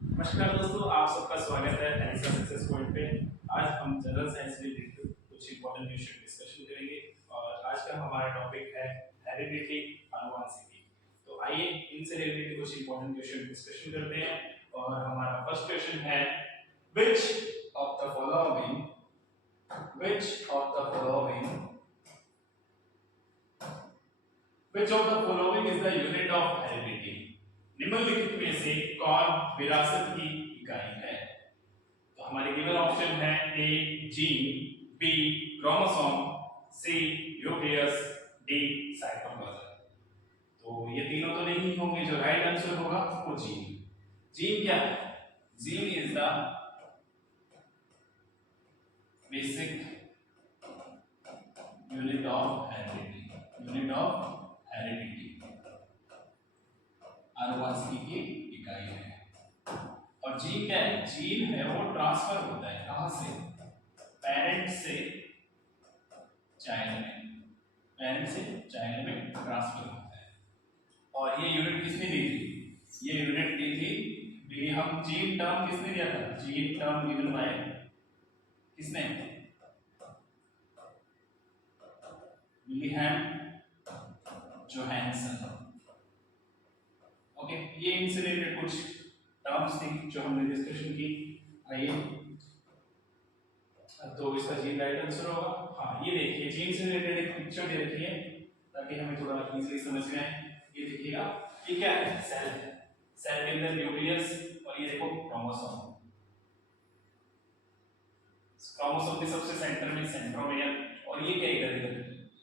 नमस्कार दोस्तों, आप सबका स्वागत है एलिसा सक्सेस पॉइंट पे। आज हम जनरल साइंस से रिलेटेड कुछ इंपॉर्टेंट क्वेश्चन डिस्कशन करेंगे और आज का हमारा टॉपिक है हेरिडिटी, आनुवंशिकी। तो आइए इनसे रिलेटेड कुछ इंपॉर्टेंट क्वेश्चन डिस्कशन करते हैं। और हमारा फर्स्ट क्वेश्चन है which of the following which of the following which of the following is the unit of heredity? निम्नलिखित में से कौन विरासत की इकाई है? तो हमारे गिवन ऑप्शन है ए जीन, बी क्रोमोसोम, सी न्यूक्लियस, डी साइटोप्लाज्म। तो ये तीनों तो नहीं होंगे, जो राइट आंसर होगा वो जीन। जीन क्या है? Gene is the basic unit of heredity, unit of heredity, आनुवंशिकी की इकाई है। और जीन क्या है? जीन है वो ट्रांसफर होता है कहां से? पेरेंट से चाइल्ड में, पेरेंट से चाइल्ड में ट्रांसफर होता है। और ये यूनिट किसने दी थी? ये यूनिट दी थी विलियम। जीन टर्म किसने दिया था? जीन टर्म गिवन बाय किसने? William Johansson. ओके, ये इनसे रिलेटेड कुछ टर्म्स थी जो हमने डिस्कशन की। आइए, तो इसका जीन राइट आंसर होगा। हाँ, ये देखिए जीन से रिलेटेड एक पिक्चर दे रखी है ताकि हमें थोड़ा इजीली समझ में आए। ये देखिएगा, ये क्या है? सेल है। सेल के अंदर न्यूक्लियस और ये देखो क्रोमोसोम। क्रोमोसोम के सबसे सेंटर में सेंट्रोमियर, और ये क्या इधर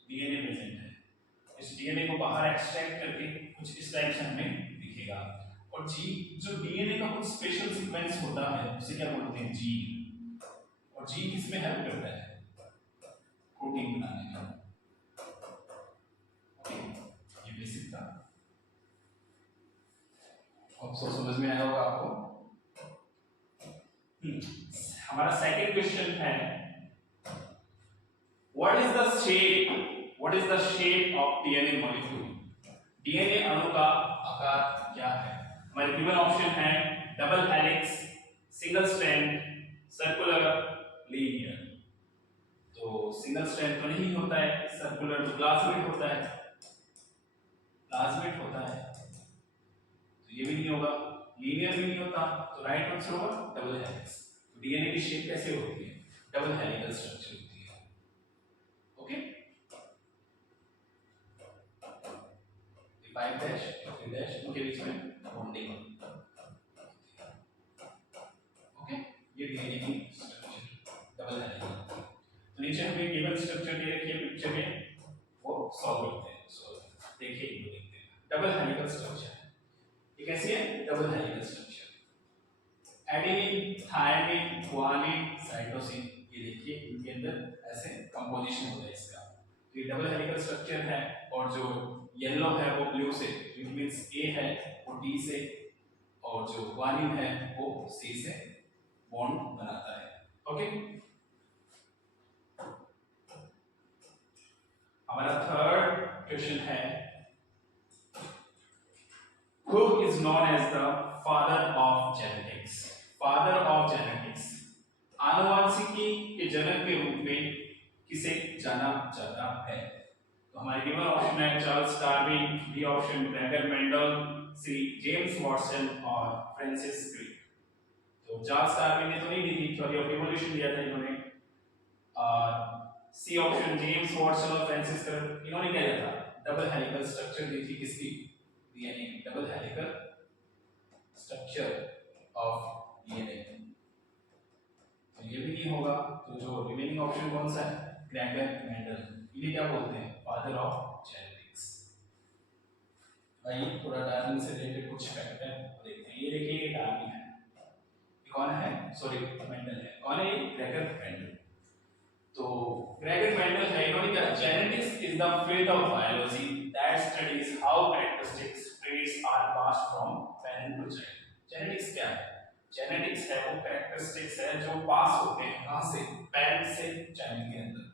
डीएनए प्रेजेंट है। इस डीएनए को बाहर एक्सट्रैक्ट करके कुछ इस टाइप से हमें दिखेगा। और जी जो डीएनए का कुछ स्पेशल सीक्वेंस होता है उसे क्या बोलते हैं? जीन। और जीन किसमें हेल्प करता है? प्रोटीन बनाने में। ओके, ये बेसिक था। अब सो समझ में आया होगा आपको। हमारा सेकंड क्वेश्चन है what is the shape of DNA molecule? DNA अणु का आकार क्या है? हमारे गिवन ऑप्शन है double helix, single strand, circular, linear. तो सिंगल स्ट्रैंड तो नहीं होता है, सर्कुलर तो प्लाज्मिड होता है, प्लाज्मिड होता है, तो ये भी नहीं होगा, लीनियर भी नहीं होता। तो राइट आंसर होगा डबल हेलिक्स। तो डीएनए की शेप कैसे होती है? डबल हेलिकल स्ट्रक्चर होती है। ओके, 5 डैश 3 डैश उनके बीच में बॉन्डिंग। ओके, ये डीएनए की स्ट्रक्चर डबल हेलिकल। तो नीचे हमें गिवन स्ट्रक्चर दे रखी है पिक्चर में, वो सॉल्व करते हैं। सो देखिए, ये देखते हैं डबल हेलिकल स्ट्रक्चर। ये कैसी है? Double helical structure. Adenine, thymine, guanine, cytosine, ये देखिए इनके अंदर ऐसे कंपोजिशन होता है इसका। तो ये डबल हेलिकल स्ट्रक्चर है। और जो येलो है वो ब्लू से, इट मींस ए है वो डी से, और जो ग्वानिन है वो सी से बॉन्ड बनाता है। ओके, हमारा थर्ड क्वेश्चन है who is known as the father of genetics? father of genetics, आनुवंशिकी के जनक के रूप में किसे जाना जाता है? तो हमारे गिवन ऑप्शन है Charles Darwin, B option Gregor Mendel, C James Watson और फ्रांसिस क्रिक। तो चार्ल्स डार्विन ने तो नहीं दी थी, थ्योरी ऑफ इवोल्यूशन दिया था इन्होंने। सी ऑप्शन जेम्स वॉटसन और फ्रांसिस क्रिक, इन्होंने क्या दिया था? डबल हेलिकल स्ट्रक्चर दी थी किसकी? डीएनए की double helical structure of DNA. तो ये भी नहीं होगा। तो जो रिमेनिंग ऑप्शन कौन सा है? Gregor Mendel. इन्हें क्या बोलते हैं? Father of genetics. भाई थोड़ा डार्विन से रिलेटेड कुछ फैक्ट है देखते हैं। ये देखिए, ये डार्विन है, ये कौन है? सॉरी, मेंडल है। कौन है? Gregor Mendel. तो ग्रेगर मेंडल है, इन्होंने क्या? Genetics is the field of biology that studies how characteristics traits are passed from parent to child. Genetics क्या है? जेनेटिक्स है वो कैरेक्टरिस्टिक्स है जो पास होते हैं कहां से? पेरेंट से चाइल्ड के अंदर।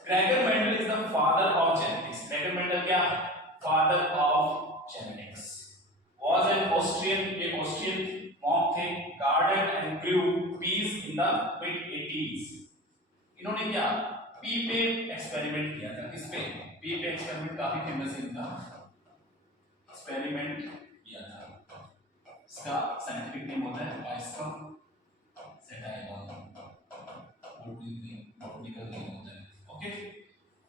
Gregor Mendel is the father of genetics. Gregor Mendel क्या है? Father of genetics. Was an Austrian, ये Austrian garden and grew peas in the mid 80s। इन्होंने क्या पी पे एक्सपेरिमेंट किया था। किस पे? पी पे एक्सपेरिमेंट काफी फेमस है इनका, एक्सपेरिमेंट किया था। इसका साइंटिफिक नेम होता है पाइस्कम सेटाइलॉन, बॉटनिकल नेम होता है। ओके,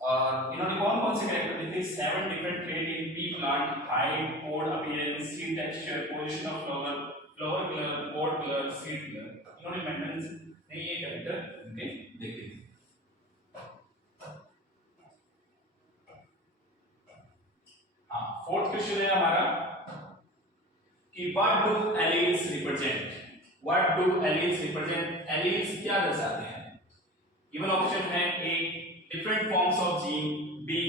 और इन्होंने कौन कौन से कैरेक्टर दिए थे? 7 different trait in pea plant: height, pod appearance, seed texture, position of flower, flower colour, pod colour, seed colour. इन्होंने मेंटेनेंस ने ये कैरेक्टर इनके देखे थे। हाँ, फोर्थ क्वेश्चन है हमारा कि what do alleles represent? What do alleles represent? Alleles क्या दर्शाते हैं? गिवन ऑप्शन है: A different forms of gene, B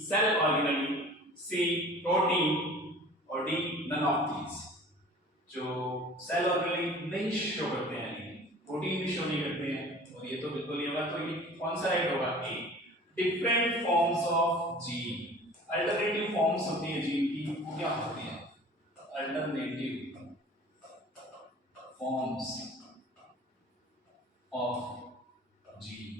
cell organelle, C protein, और डी नन ऑफ दीज। जो सेल ऑर्गेनेली नहीं शो करते हैं, प्रोटीन भी शो नहीं करते हैं, और ये तो बिल्कुल नहीं होगा। तो ये कौन सा राइट होगा? ए different forms of gene. Alternative forms होती है जीन की, वो क्या होती है? अल्टरनेटिव फॉर्म्स ऑफ जीन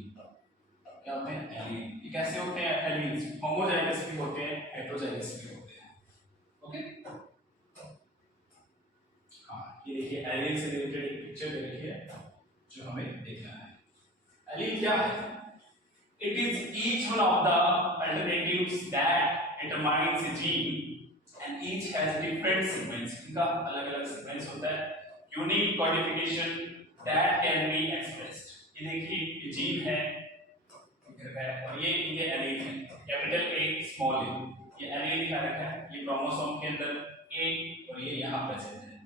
क्या होते हैं? एलील। ये कैसे होते हैं एलील्स? होमोजाइगस भी होते हैं, हेटेरोजाइगस भी होते हैं। ओके, हाँ, ये देखिए एलील से रिलेटेड एक पिक्चर दे रखी है जो हमें देखना है। एलील क्या है? It is each one of the alternatives that determines a gene and each has different sequence. इनका अलग-अलग sequence होता है, unique codification that can be expressed। ये देखिए ये जीन है और ये इनके एलील है, कैपिटल A स्मॉल a। ये एलील दिखा रखा है, ये क्रोमोसोम के अंदर A और ये यहाँ प्रेजेंट है।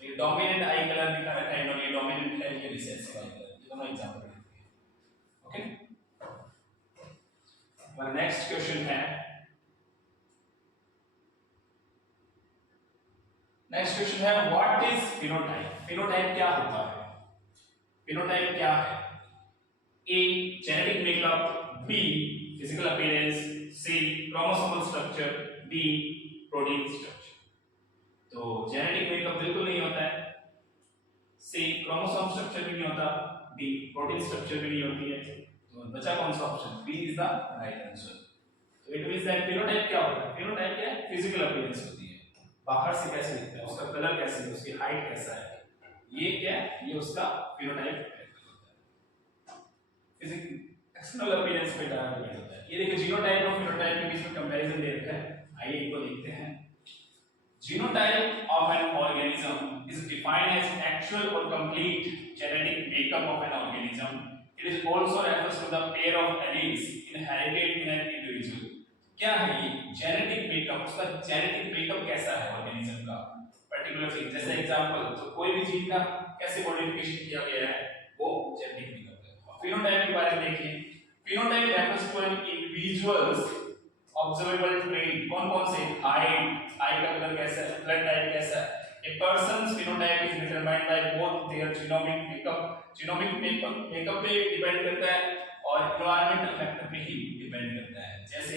तो ये डोमिनेंट आई कलर दिखा रखा है, ये डोमिनेंट है, ये रिसेसिव आई कलर। ये दोनों एग्जांपल हैं। ओके, हमारा नेक्स्ट क्वेश्चन है, नेक्स्ट क्वेश्चन है व्हाट इज फिनोटाइप? फिनोटाइप क्या होता है? फिनोटाइप क्या है? A genetic makeup, B physical appearance, C chromosomal structure, D protein structure. तो जेनेटिक मेकअप बिल्कुल नहीं होता है, सी क्रोमोसोम स्ट्रक्चर भी नहीं होता, डी प्रोटीन स्ट्रक्चर भी नहीं होती है। तो बचा कौन सा option? B is the right answer. तो इट मींस दैट फिनोटाइप क्या होता है? फिनोटाइप क्या है? फिजिकल अपीयरेंस होती है, बाहर से कैसे दिखता है, उसका कलर कैसे है, उसकी हाइट कैसा है, ये क्या है? ये उसका फिनोटाइप होता है। फिजिकल एक्सटर्नल अपीयरेंस पे डिपेंड होता है। ये देखिए जीनोटाइप और फिनोटाइप के बीच में कंपैरिजन दे रखा है, आइए इनको देखते हैं। Genotype of an organism is defined as actual or complete genetic makeup of an organism. It is also refers to the pair of alleles inherited in an individual. क्या है ये जेनेटिक मेकअप? उसका जेनेटिक मेकअप कैसा है organism का, particular चीज। जैसे example, तो कोई भी जीन का कैसे मॉडिफिकेशन किया गया है, वो जेनेटिक मेकअप है। फिनोटाइप के बारे में देखिए, phenotype refers to an individual's observable trait. कौन कौन से? हाइट, आई का कलर कैसा है, ब्लड टाइप कैसा है। A person's phenotype is determined by both their genomic makeup, genomic makeup पे डिपेंड करता है और एनवायरमेंटल फैक्टर पे ही डिपेंड करता है। जैसे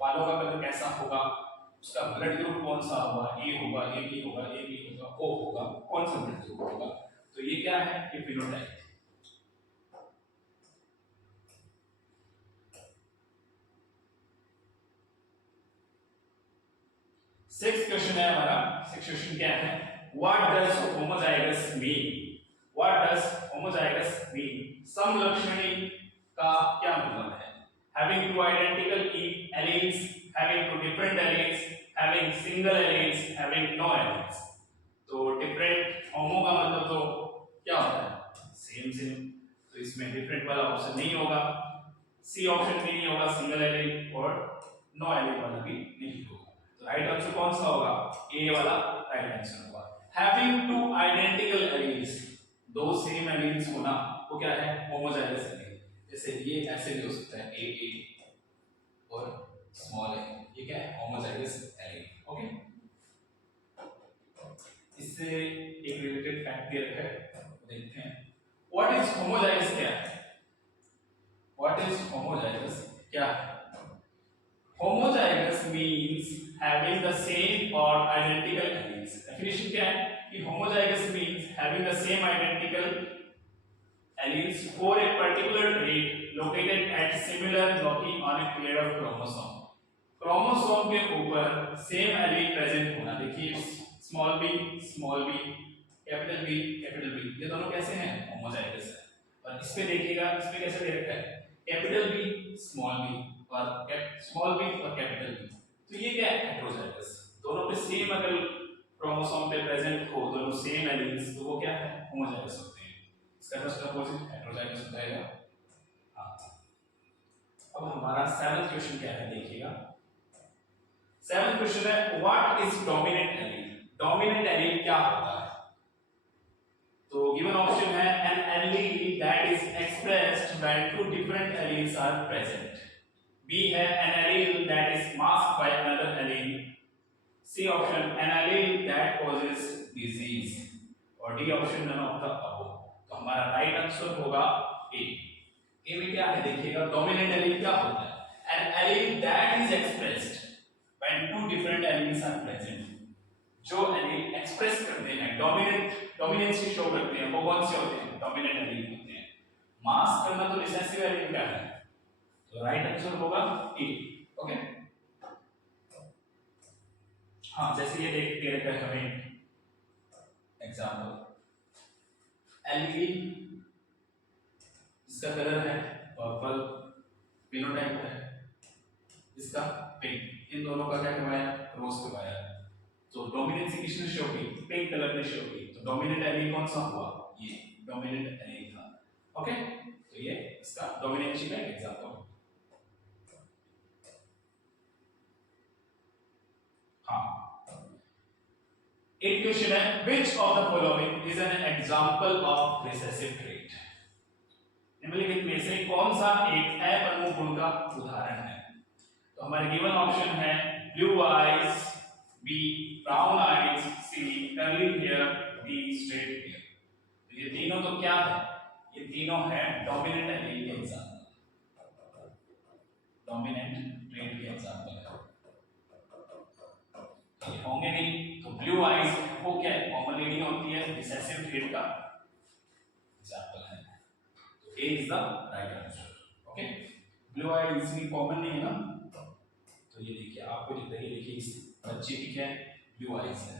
बालों का कलर कैसा होगा, उसका ब्लड ग्रुप कौन सा होगा, ए होगा, ए बी होगा, ए बी होगा, ओ होगा, कौन सा ब्लड ग्रुप होगा। तो ये क्या है? ये फिनोटाइप। सिक्स्थ क्वेश्चन है हमारा। सिक्स्थ क्वेश्चन क्या है? What does homozygous mean? What does homozygous mean? समलक्षणी का क्या मतलब है? Having two identical alleles, having two different alleles, having single alleles, having no alleles. तो डिफरेंट होमो का मतलब तो क्या होता है? Same same. तो इसमें डिफरेंट वाला ऑप्शन नहीं होगा, सी ऑप्शन भी नहीं होगा, सिंगल एलील और नो एलील वाला भी नहीं होगा। राइट आंसर कौन सा होगा? ए वाला राइट आंसर होगा। हैविंग टू आइडेंटिकल एलील्स, दो सेम एलील्स होना, वो क्या है? Homozygous allele. जैसे ये ऐसे भी हो सकता है, ए ए और स्मॉल ए, ये क्या है? Homozygous allele. ओके, इससे एक रिलेटेड फैक्ट दे रखा है, देखते हैं। What is homozygous? क्या है? What is homozygous? क्या है? Homozygous means having the same or identical alleles. Definition क्या है कि homozygous means having having the same identical alleles for a particular trait located at similar loci on a pair of chromosome. Chromosome के ऊपर same allele present होना, देखिए small b capital B capital B, ये दोनों कैसे हैं, homozygous है। और इस पे देखिएगा, इस पे कैसे दे रखा है, कैपिटल B स्मॉल b और स्मॉल b और कैपिटल B, तो ये क्या है, हेटेरोजाइगस। दोनों पे सेम अगर क्रोमोसोम पे प्रेजेंट हो दोनों सेम एलील्स, तो वो क्या है, होमोजाइगस होते हैं। इसका फर्स्ट अपोजिट हेटेरोजाइगस हो जाएगा। हाँ, अब हमारा 7th क्वेश्चन क्या है, देखिएगा 7th क्वेश्चन है what is dominant allele. Dominant allele क्या होता है, तो गिवन ऑप्शन है an allele that is expressed when two different alleles are present, B है an allele that is masked by another allele, C option an allele that causes disease, और D option none of the above. तो हमारा right answer होगा ए। ए में क्या है, देखिएगा dominant allele क्या होता है, an allele that is expressed when two different alleles are present. जो एलील एक्सप्रेस करते हैं, डोमिनेंसी शो करते हैं, वो कौन से होते हैं, डोमिनेंट एलील होते हैं। मास्क करना तो रिसेसिव एलील का है, तो राइट आंसर होगा ए। ओके, हाँ जैसे ये दे रखा है हमें एग्जांपल, एलील इसका कलर है पर्पल, फिनोटाइप है इसका पिंक, इन दोनों का क्या करवाया, क्रॉस करवाया, तो डोमिनेंसी किसने शो की, पिंक कलर ने शो की, तो डोमिनेंट एलील कौन सा हुआ, ये डोमिनेंट एलील था। ओके, तो ये इसका डोमिनेंसी का एग्जांपल। हाँ, एक क्वेश्चन है which of the following is an example of recessive trait. निम्नलिखित में से कौन सा एक अप्रमुख गुण का उदाहरण है, तो हमारे गिवन ऑप्शन है blue eyes, B brown eyes, C curly hair, D straight hair. तो ये तीनों तो क्या है, ये तीनों है डोमिनेंट एलील के एग्जांपल, डोमिनेंट ट्रेट के एग्जांपल है। ये होंगे नहीं, तो ब्लू आईज वो क्या है, कॉमनली नहीं होती है, रिसेसिव ट्रेट का एग्जांपल है, तो A is the right answer. Okay, blue eyes भी कॉमन नहीं है ना, तो ये देखिए आपको दिख रहा है, देखिए इस बच्चे की क्या है, ब्लू आईज है।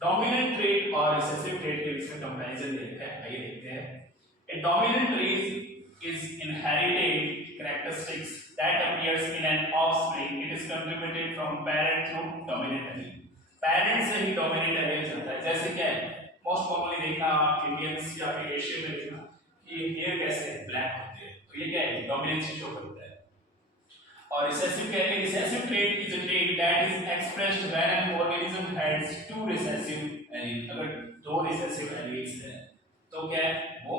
डोमिनेंट ट्रेट और रिसेसिव ट्रेट के बीच में कंपैरिजन देखते हैं, आइए देखते हैं। A dominant trait is inherited characteristics that appears in an offspring, it is contributed from parent through dominant allele। parent से ही dominant allele चलता है, जैसे क्या है, मोस्ट कॉमनली देखना आप इंडियंस या फिर एशियन में देखना कि हेयर कैसे ब्लैक होते हैं, तो ये क्या है, डोमिनेंसी शो करता है। और रिसेसिव क्या है, recessive trait is a trait that is expressed when an organism has two recessive allele, अगर दो रिसेसिव एलील्स हैं तो क्या है, वो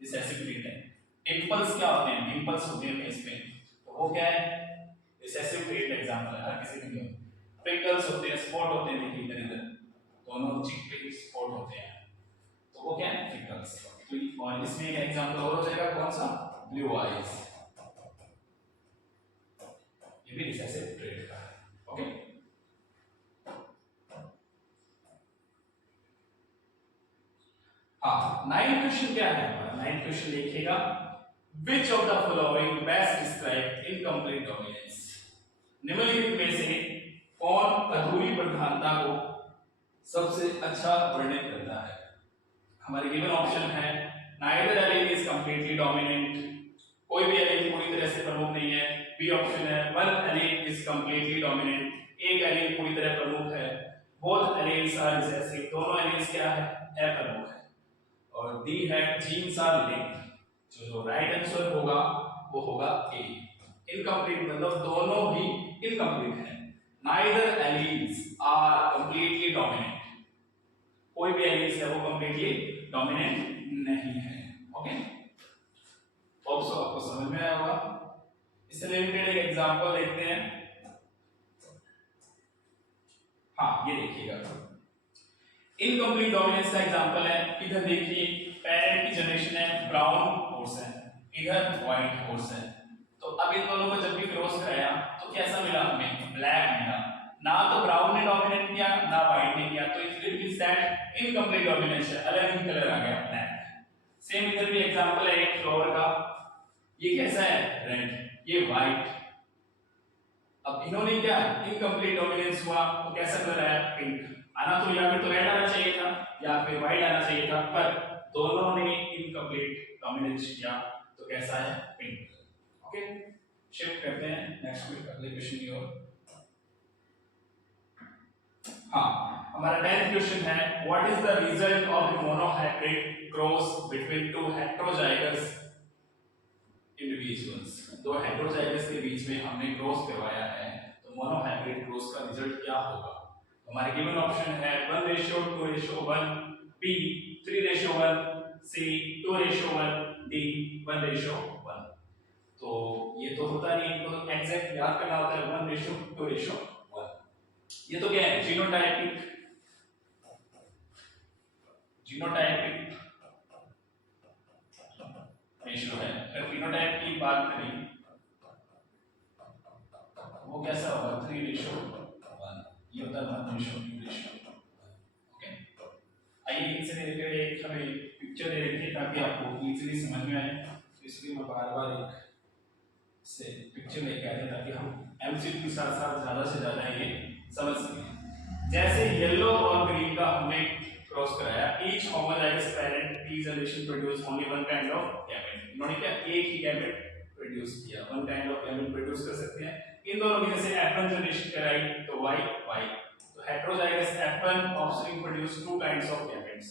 रिसेसिव ट्रेट है। डिंपल्स क्या होते हैं, डिंपल्स होते हैं फेस पे, तो वो क्या है, रिसेसिव ट्रेट एग्जांपल है, हर किसी के लिए। प्रिकल्स होते हैं, स्पॉट होते हैं, देखिए इधर इधर दोनों चिक पे स्पॉट होते हैं, तो वो क्या है, प्रिकल्स। तो और इसमें एक एग्जांपल और हो जाएगा, कौन सा, ब्लू आईज, ये भी रिसेसिव ट्रेट का है। ओके, हाँ 9th क्वेश्चन क्या है हमारा, 9th क्वेश्चन देखिएगा, Which of the following best describe incomplete dominance? निम्नलिखित में से कौन अधूरी प्रधानता को सबसे अच्छा वर्णित करता है। हमारे गिवन ऑप्शन है neither allele is completely dominant, कोई भी एलील पूरी तरह से प्रमुख नहीं है। बी ऑप्शन है one allele is completely dominant, एक एलील पूरी तरह प्रमुख है। both alleles are recessive, दोनों एलील्स क्या है, अप्रमुख है। और डी है genes are linked, जो राइट आंसर होगा वो होगा ए। इनकम्प्लीट मतलब दोनों ही इनकम्प्लीट हैं, neither alleles are completely dominant, कोई भी एलील्स है वो कंप्लीटली डोमिनेंट नहीं है। ओके, होप सो आपको समझ में आया होगा। इससे रिलेटेड एक एग्जांपल देखते हैं। हाँ ये देखिएगा, इनकम्प्लीट डोमिनेंस का एग्जांपल है, इधर देखिए पेरेंट की जनरेशन है ब्राउन हॉर्स है, इधर व्हाइट हॉर्स है, तो अब इन दोनों को जब भी क्रॉस कराया तो कैसा मिला हमें, ब्लैक मिला, ना तो ब्राउन ने डोमिनेट किया ना व्हाइट ने किया, तो it means that incomplete domination, अलग ही कलर आ गया ब्लैक। सेम इधर भी एग्जांपल है एक फ्लावर का, ये कैसा है रेड, ये व्हाइट। अब इन्होंने क्या इनकम्प्लीट डोमिनेंस हुआ तो कैसा कलर आया पिंक। आना तो या फिर तो रेड आना चाहिए था या फिर व्हाइट आना चाहिए था, पर दोनों ने इनकम्प्लीट डोमिनेंस किया तो कैसा है पिंक। ओके, शिफ्ट करते हैं नेक्स्ट अगले क्वेश्चन की ओर। हाँ, हमारा 10th क्वेश्चन है what is the result of the monohybrid cross between two heterozygous individuals. दो हेटेरोजाइगस के बीच में हमने क्रॉस करवाया है, तो मोनोहाइब्रिड क्रॉस का रिजल्ट क्या होगा। हमारे गिवन ऑप्शन है 1:2:1, बी 3:1, सी 2:1, डी 1:1। तो ये तो होता नहीं, इनको तो एग्जैक्ट याद करना होता है 1:2:1। ये तो क्या है जीनोटाइपिक रेशियो है। अगर फिनोटाइप की बात करें वो कैसा होगा 3:1, ये होता है 1:2:1। ओके, आइए इनसे रिलेटेड एक हमें पिक्चर दे रखी है ताकि आपको इजीली समझ में आए, इसलिए मैं बार बार एक से पिक्चर लेके आया ताकि हम एमसीक्यू के साथ साथ ज्यादा से ज्यादा ये समझ सकें। जैसे येलो और ग्रीन का हमने क्रॉस कराया, each homozygous parent T generation produce only one kind of gamete. इन्होंने क्या एक ही गैमेट प्रोड्यूस किया, one kind of gamete produce कर सकते हैं। इन दोनों की जैसे F1 जनरेशन कराई तो Y, तो heterozygous F1 offspring produce two kinds of gametes.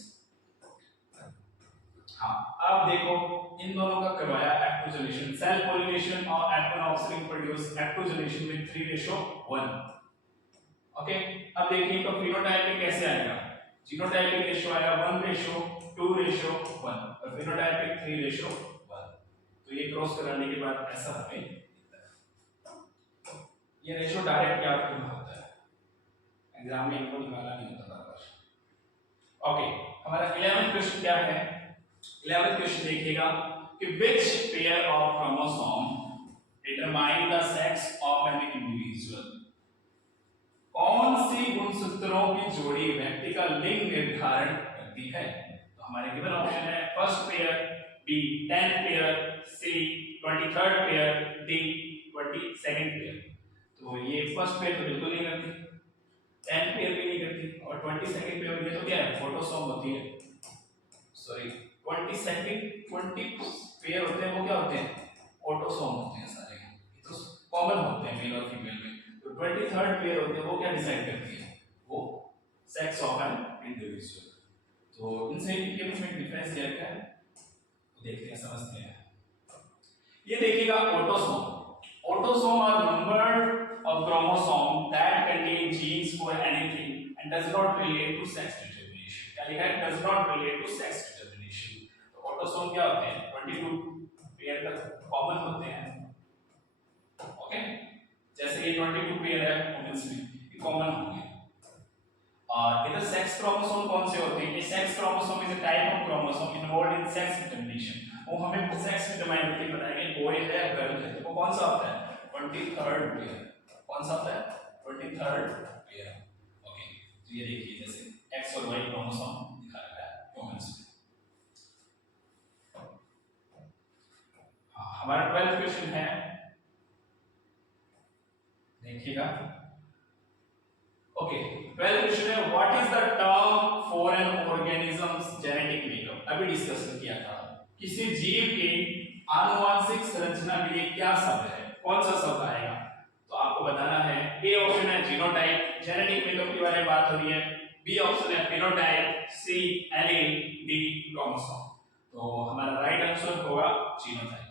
हाँ, अब देखो इन दोनों का करवाया F2 जनरेशन, सेल पॉलिनेशन और F1 offspring produce F2 generation में 3:1। ओके, अब देखिए तो फिनोटाइप में कैसे आएगा, जीनोटाइपिक रेशियो आएगा 1:2:1 और फिनोटाइपिक 3:1। तो ये क्रॉस कराने के बाद ऐसा हमें दिखता है। ये रेशियो डायरेक्ट याद करना होता है, एग्जाम में इनको निकालना नहीं होता बार-बार। ओके, हमारा 11th क्वेश्चन क्या है। 11th क्वेश्चन देखिएगा कि which pair of chromosome determine the sex of an individual। कौन सी गुणसूत्रों की जोड़ी व्यक्ति का लिंग निर्धारण करती है। तो हमारे गिवन ऑप्शन है first pair, B 10th pair, C 23rd pair, D 22nd pair. तो ये फर्स्ट पेयर तो बिल्कुल नहीं करती, 10th पेयर भी नहीं करती, और 22nd पेयर ये तो क्या है फोटोसोम होती है, सॉरी 20 पेयर होते हैं वो क्या होते हैं ऑटोसोम होते हैं सारे, ये तो कॉमन होते हैं मेल और फीमेल में। तो 23rd पेयर होते हैं वो क्या डिसाइड करती है, वो सेक्स ऑफ एन इंडिविजुअल। तो इनसे इनके बीच में डिफरेंस क्या है तो देखते हैं समझते हैं। ये देखिएगा autosome are number of chromosome that contain genes for anything and does not relate to sex determination. क्या लिखा है, does not relate to sex determination. तो ऑटोसोम क्या होते हैं 22 पेयर तक कॉमन होते हैं। ओके, जैसे ये 22 पेयर है वुमेन्स में, ये कॉमन होंगे। और इधर सेक्स क्रोमोसोम कौन से होते हैं, ये sex chromosome is a type of chromosome involved in sex determination. वो हमें सेक्स डिटरमाइन करके बताएंगे बॉय है गर्ल है, तो वो कौन सा होता है 23rd पेयर। कौन सा होता है 23rd पेयर। ओके, तो ये देखिए जैसे एक्स और वाई क्रोमोसोम दिखा रखा है वुमेन्स में। हमारा 12th क्वेश्चन है, देखिएगा। ओके, 12th क्वेश्चन है what is the term for an organisms genetic makeup. अभी डिस्कस किया था, किसी जीव के आनुवंशिक संरचना के लिए क्या शब्द है, कौन सा शब्द आएगा। तो आपको बताना है, ए ऑप्शन है जीनोटाइप, जेनेटिक मेकअप के बारे में बात हो रही है, बी ऑप्शन है फिनोटाइप, सी एलील, डी क्रोमोसोम। तो हमारा राइट आंसर होगा जीनोटाइप।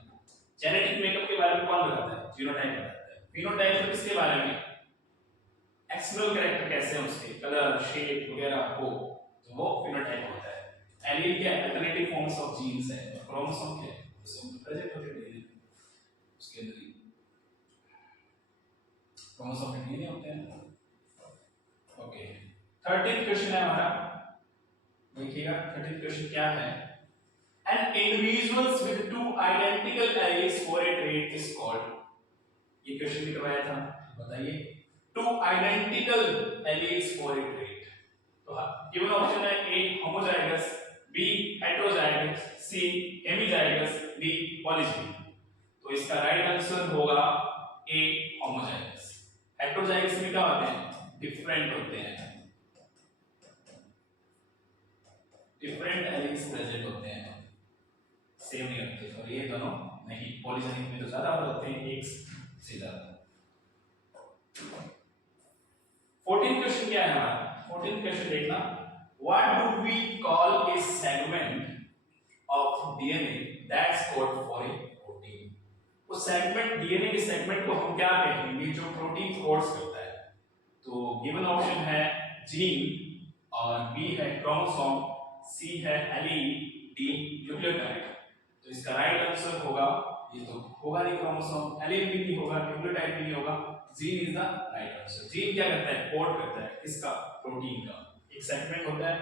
जेनेटिक मेकअप के बारे में कौन बताता है, जीनोटाइप बताता है। फिनोटाइप किसके बारे में, एक्सटर्नल कैरेक्टर कैसे हैं उसके, कलर शेप वगैरह हो, तो वो फिनोटाइप होता है। एलील क्या है, अल्टरनेटिव फॉर्म्स ऑफ जीन्स है, और क्रोमोसोम क्या है, क्रोमोसोम प्रेजेंट होते हैं उसके अंदर ही क्रोमोसोम के डीएनए होते हैं। ओके, 13th क्वेश्चन है हमारा, देखिएगा 13th क्वेश्चन क्या है। An individuals with two identical alleles for a trait is called। ये क्वेश्चन भी करवाया था, बताइए to identical alleles for a trait. तो गिवन ऑप्शन है ए होमोजाइगस, बी हेटेरोजाइगस, सी हेमिजाइगस, डी पॉलीजिनिक। तो इसका राइट आंसर होगा ए होमोजाइगस। हेटेरोजाइगस में क्या होते हैं? डिफरेंट होते हैं, डिफरेंट एलील्स प्रेजेंट होते हैं, सेम नहीं होते। और ये दोनों नहीं, पॉलीजेनिक में तो ज्यादा होते हैं, एक से ज्यादा। 14th क्वेश्चन क्या है हमारा? 14th क्वेश्चन देखना, what do we call a segment of DNA that's code for a protein. उस सेगमेंट, डीएनए के सेगमेंट को हम क्या कहेंगे जो प्रोटीन कोड्स करता है? तो गिवन ऑप्शन है जीन, और बी है क्रोमोसोम, सी है एलील, डी न्यूक्लियोटाइड। तो इसका राइट आंसर होगा, ये तो होगा नहीं क्रोमोसोम, एलील भी नहीं होगा, न्यूक्लियोटाइड भी नहीं होगा, gene is the right answer. Gene क्या करता है? कोड करता है इसका, प्रोटीन का एक सेगमेंट होता है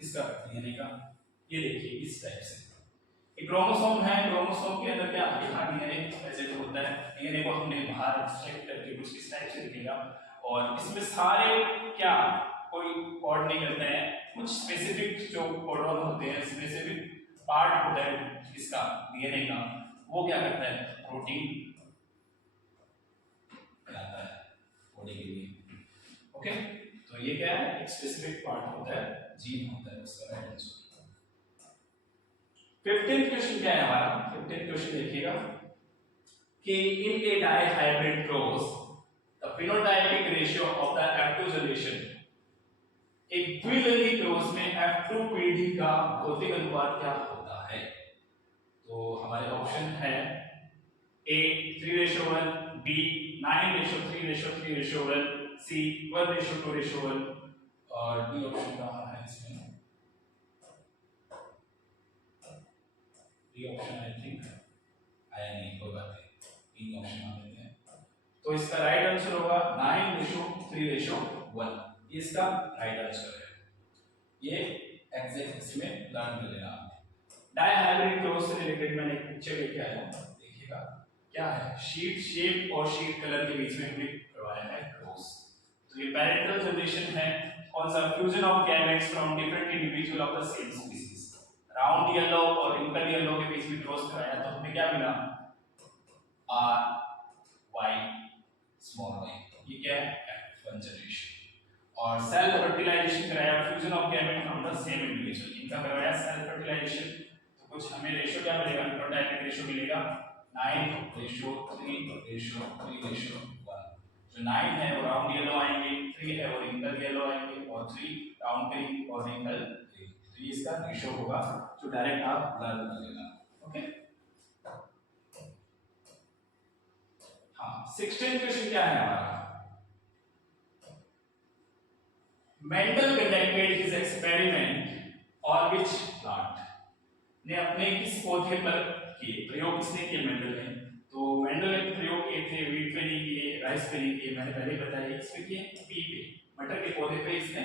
इसका डीएनए का। ये देखिए इस टाइप से एक क्रोमोसोम है, क्रोमोसोम के अंदर क्या यहाँ डीएनए प्रेजेंट होता है। डीएनए को हमने बाहर एक्सट्रैक्ट करके कुछ इस टाइप से दिखेगा, और इसमें सारे क्या कोई कोड नहीं करते हैं, कुछ स्पेसिफिक जो कोडॉन होते हैं, स्पेसिफिक पार्ट होता है इसका डीएनए का, वो क्या करता है? प्रोटीन बनाता है बॉडी के लिए। ओके, तो ये क्या है? एक स्पेसिफिक पार्ट होता है, जीन होता है, उसका राइट आंसर। 15th क्वेश्चन क्या है हमारा? 15th क्वेश्चन देखिएगा कि in a dihybrid cross the phenotypic ratio of the F2 generation, एक द्विलिंगी क्रॉस में F2 पीढ़ी का भौतिक अनुपात क्या होता है? तो हमारे ऑप्शन है ए 3:1, बी 9:3:3:1, सी 1:2:1, और डी ऑप्शन कहां है इसमें? डी ऑप्शन आई थिंक आया नहीं, कोई बात नहीं, तीन ऑप्शन आ देते हैं। तो इसका राइट आंसर होगा 9:3:1, इसका राइट आंसर है। ये एग्जैक्ट इसमें लर्न कर लेना। डाई हाइब्रिड क्रॉस से रिलेटेड मैंने एक पिक्चर लेके आया हूं, देखिएगा क्या है। शीट शेप और शीट कलर के बीच में हमने करवाया है क्रॉस। तो ये पैरेंटल जनरेशन है, कौन सा? Fusion of gametes from different individual of the same species. Round yellow और रिंकल येलो के बीच में क्रॉस कराया, तो हमें क्या मिला? आर वाई स्मॉल वाई, ये क्या है? F1 generation. और सेल फर्टिलाइजेशन कराया, fusion of gamete from the same individual, इनका करवाया सेल फर्टिलाइजेशन। तो कुछ हमें रेशियो क्या मिलेगा? फिनोटाइपिक रेशियो मिलेगा 9:3:3:1। जो 9 है वो राउंड येलो आएंगे, 3 है वो रिंकल येलो आएंगे, और 3 राउंड ग्रीन और रिंकल ग्रीन। तो ये इसका रेशियो होगा, जो डायरेक्ट आप लर्न कर लेना। ओके, हाँ। 16th क्वेश्चन क्या है हमारा? Mendel conducted his experiment on which plant, ने अपने किस पौधे पर किए प्रयोग? किसने किए? मेंडल ने। तो मेंडल ने प्रयोग किए थे व्हीट पे नहीं किए, राइस पे नहीं किए, मैंने पहले बताया। इस पे किए, पी पे, मटर के पौधे पे इसने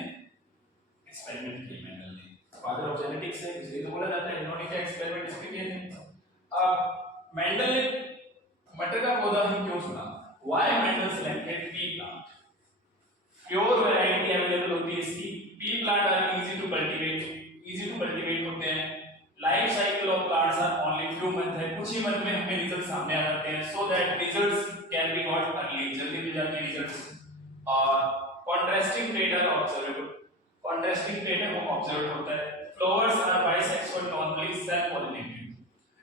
एक्सपेरिमेंट किए मेंडल ने। फादर ऑफ जेनेटिक्स है, इसलिए तो बोला जाता है इन्होंने क्या एक्सपेरिमेंट इस पे किए थे। अब मेंडल ने मटर का पौधा ही क्यों चुना? Why Mendel selected pea plant? Pure variety available होती है इसकी, pea plant are easy to cultivate होते हैं। Life cycle of plants are only few month है, कुछ ही मंथ में हमें रिजल्ट सामने आ जाते हैं, so that results can be got early, जल्दी मिल जाते हैं रिजल्ट्स। और contrasting trait are observed, contrasting trait है वो ऑब्जर्व होता है। Flowers are bisexual, normally self pollinated,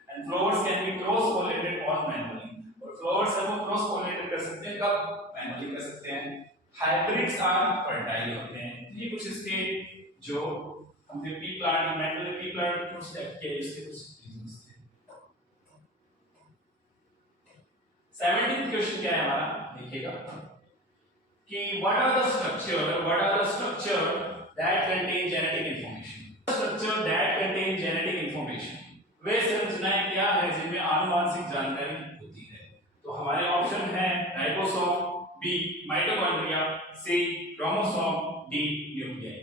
and flowers can be cross pollinated और मैनुअली। और फ्लावर्स है वो क्रॉस पॉलिनेटेड कर सकते हैं, कब? मैनुअली कर सकते हैं। हाइब्रिड्स आर फर्टाइल होते हैं। ये कुछ इसके जो हमने पी प्लांट, मेंडल ने पी प्लांट को स्टेप किया, इसके कुछ रीजंस थे। 17th क्वेश्चन क्या है हमारा? देखिएगा कि what are the structure that contain genetic information. Structure that contain genetic information, वे संरचनाएं क्या है जिनमें आनुवंशिक जानकारी होती है? तो हमारे ऑप्शन है राइबोसोम, बी माइटोकॉन्ड्रिया, सी क्रोमोसोम, डी न्यूक्लियाई।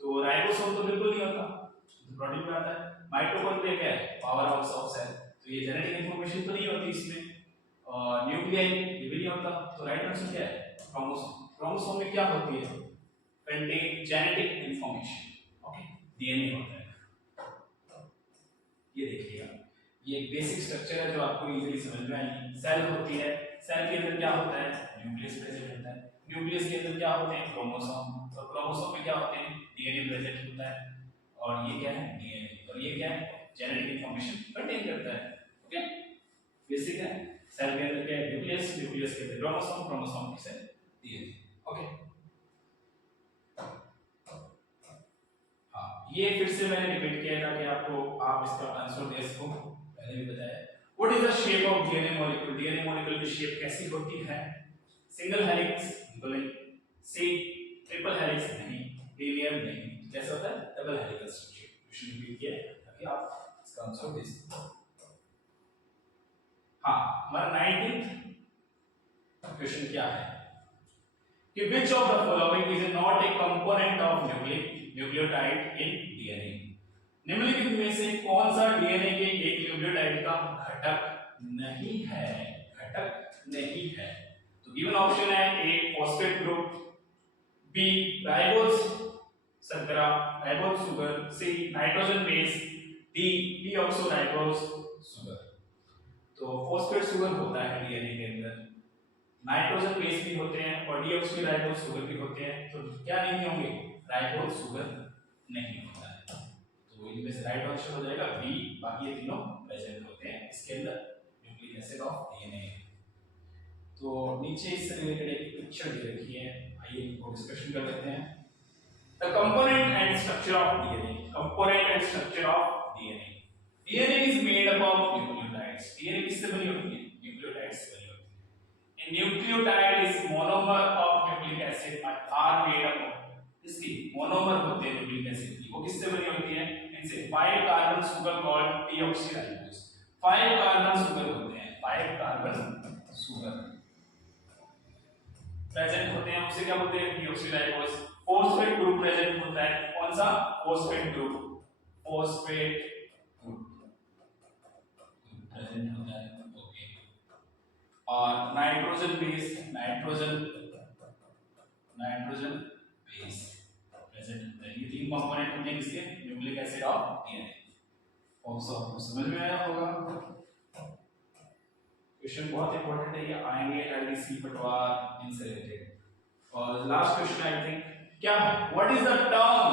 तो राइबोसोम तो बिल्कुल नहीं होता, तो प्रोटीन में आता है। माइटोकॉन्ड्रिया क्या है? पावर हाउस ऑफ सेल, तो ये जेनेटिक इंफॉर्मेशन तो नहीं होती इसमें। और न्यूक्लियाई ये भी नहीं होता, तो राइट आंसर क्या है? क्रोमोसोम। क्रोमोसोम में क्या होती है? Contain genetic information. Okay, DNA होता है। ये देखिएगा, ये एक बेसिक स्ट्रक्चर है जो आपको इजीली समझ में आएगी। सेल होती है, सेल के अंदर क्या होता है? न्यूक्लियस प्रेजेंट होता है। न्यूक्लियस के अंदर क्या होते हैं? क्रोमोसोम। और क्रोमोसोम में क्या होते हैं? डीएनए प्रेजेंट होता है। और ये क्या है? डीएनए। और ये क्या है? जेनेटिक इंफॉर्मेशन कंटेन करता है। ओके, बेसिक है। सेल के अंदर क्या है? न्यूक्लियस, न्यूक्लियस के अंदर क्रोमोसोम, क्रोमोसोम के अंदर डीएनए। ओके, हाँ, ये फिर से मैंने रिपीट किया ताकि आपको आप इसका आंसर दे सको। मैंने भी बताया what is the shape of DNA molecule. DNA molecule की शेप कैसी होती है? सिंगल हेलिक्स बिल्कुल, सी ट्रिपल हेलिक्स नहीं, लीनियर नहीं, कैसा होता है? Double helical structure. Question repeat किया ताकि आप इसका आंसर दे सको। हाँ, हमारा 19th क्वेश्चन क्या है कि which of the following is not a component of nucleotide in DNA। निम्नलिखित में से कौन सा डीएनए के एक न्यूक्लियोटाइड का घटक नहीं है? घटक नहीं है। तो गिवन ऑप्शन है A phosphate group, B ribose शर्करा ribose sugar, C nitrogen base, D deoxyribose sugar. तो फॉस्फेट शुगर होता है डीएनए के अंदर, नाइट्रोजन बेस भी होते हैं और डीऑक्सोराइबोज शुगर भी होते हैं। तो क्या नहीं होंगे? राइबोज शुगर नहीं होता है। तो इनमें से राइट आंसर हो जाएगा बी, बाकी ये तीनों प्रेजेंट होते हैं इसके अंदर न्यूक्लिक एसिड ऑफ डीएनए। तो नीचे इससे रिलेटेड एक पिक्चर दे रखी है, आइए इनको डिस्कशन कर लेते हैं। The component and structure of DNA. Component and structure of DNA. DNA is made up of nucleotides. DNA किससे बनी होती है? न्यूक्लियोटाइड्स से बनी होती है। A nucleotide is monomer of nucleic acid are made up of। इसकी मोनोमर होते हैं न्यूक्लिक एसिड की, वो किससे बनी होती है? इनसे 5 carbon sugar called deoxyribose. 5 carbon sugar होते हैं, 5 कार्बन शुगर प्रेजेंट होते हैं, उसे क्या बोलते हैं? डीऑक्सीराइबोज। फॉस्फेट ग्रुप प्रेजेंट होता है, कौन सा? Phosphate group, phosphate group present होता है। ओके, और nitrogen base, nitrogen base present होता है। ये तीन कंपोनेंट होते हैं किसके? Nucleic acid of DNA. आपको समझ में आया होगा। क्वेश्चन बहुत इंपॉर्टेंट है, ये आएंगे एलडीसी पटवार इनसे रिलेटेड। और लास्ट क्वेश्चन आई थिंक क्या है? What is the term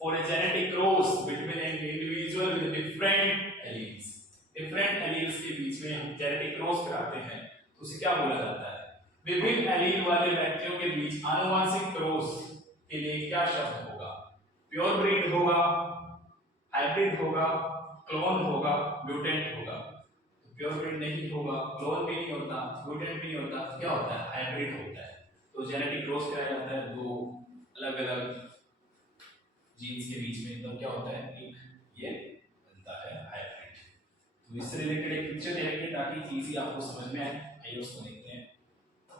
for a genetic cross between an individual with different alleles. Different alleles के बीच में हम जेनेटिक क्रॉस कराते हैं तो उसे क्या बोला जाता है? विभिन्न एलील वाले व्यक्तियों के बीच आनुवंशिक क्रॉस के लिए क्या शब्द होगा? प्योर ब्रीड होगा, हाइब्रिड होगा, क्लोन होगा, म्यूटेंट होगा। तो प्योर ब्रीड नहीं होगा, क्लोन भी नहीं होता, म्यूटेंट भी नहीं होता, क्या होता है? हाइब्रिड होता है। तो जेनेटिक क्रॉस कराया जाता है दो अलग-अलग जीन्स के बीच में, तो क्या होता है? एक ये बनता है हाइब्रिड। तो इससे रिलेटेड एक पिक्चर दे रखी है ताकि इजी आपको समझ में आए। आइए उसको देखते हैं।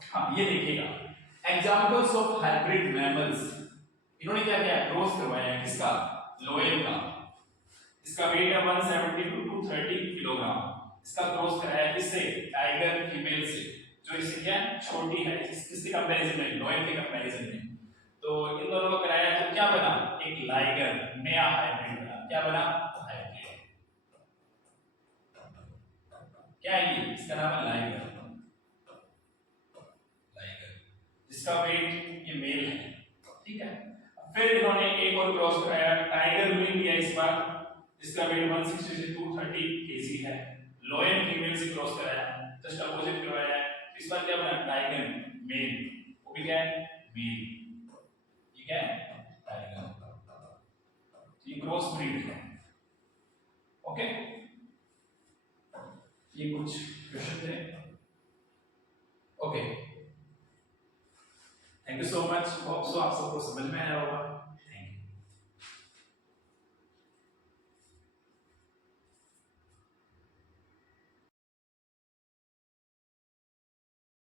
हाँ, ये देखिएगा, एग्जांपल्स ऑफ हाइब्रिड मैमल्स। इन्होंने क्या किया? क्रॉस करवाया है किसका? लोयन का। इसका वेट है 170 टू 230 किलोग्राम। इसका क्रॉस कराया किससे? टाइगर फीमेल से, जो इससे क्या छोटी है, किसके कंपैरिजन में? लोयन के कंपैरिजन में। तो इन दोनों को कराया तो क्या बना? एक लाइगर, नया हाइब्रिड बना। क्या बना? हाइब्रिड। क्या है ये? इसका नाम है लाइगर। इसका वेट ये मेल है, ठीक है। फिर इन्होंने एक और क्रॉस कराया, टाइगर मेल लिया इस बार, इसका वेट 160 से 230 केजी है। लोयन फीमेल से क्रॉस कराया, जस्ट अपोजिट करवाया है। इस बार क्या बना? टाइगर मेल, वो भी क्या है? मेल। ठीक है, टाइगर। ये क्रॉस ब्रीड है। ओके, ये कुछ क्वेश्चन थे। Okay, thank you so much. Hope so आप सबको समझ में आया होगा।